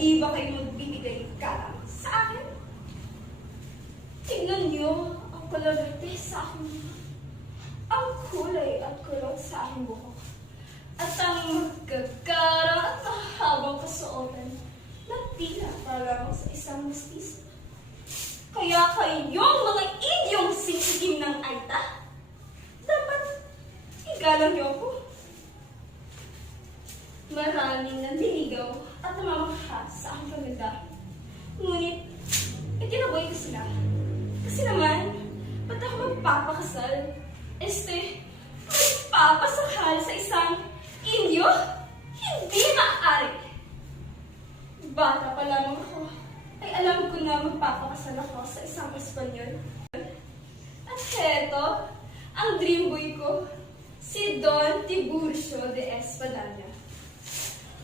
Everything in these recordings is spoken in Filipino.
hindi ba kayo magbibigay galang sa akin? Tingnan niyo ang kolorete sa aking mukha, ang kulay at kulot sa aking buhok, at ang magkakaroon at mahabang kasuotan na tila para sa isang mestizo. Kaya kayong mga Idyong sisikim ng Aita, dapat igalang niyo ako. Maraming nanliligaw at namamangha sa aking kagandahan. Ngunit, itinaboy ko sila. Kasi naman, ba't ako magpapakasal? Magpapasakal sa isang Indio? Hindi maaari. Bata pa lamang ako, ay alam ko na magpapakasal ako sa isang Espanyol. At heto, ang dream boy ko, si Don Tiburcio de Espadanya.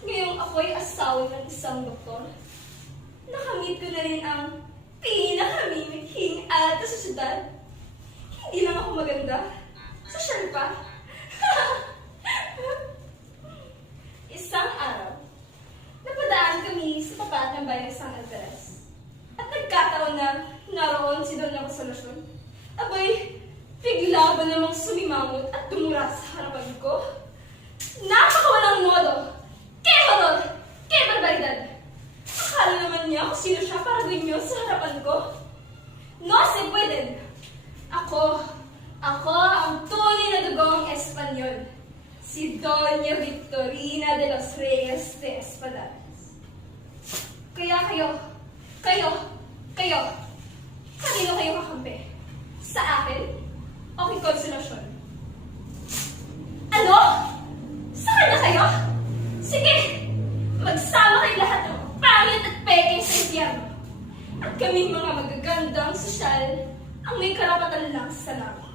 Ngayong ako'y asawa ng isang doktor, nakamit ko na rin ang pinakamimithing alta sa syudad. Hindi lang ako maganda, sosyal pa. Isang araw, napadaan kami sa tapat ng bayan ng San Andres. At nagkataon na naroon si Don na Consolacion. Abay, bigla ba namang sumimangot at dumura sa harapan ko? Napakawalang modo! Kaya horror! Kaya barbaridad! Akala naman niya kung sino siya para gawin niyo sa harapan ko? No se pueden! Ako ang tunay na dugong Espanyol. Si Doña Victorina de los Reyes de Espadañas. Kaya kayo, kanino kayo kakampi? Sa akin? O kay Consolacion? Ano? Sa kanya kayo? Sige, magsama kayo lahat ng pangit at peking sa impyerno. At kaming mga magagandang sosyal ang may karapatan lang sa langit.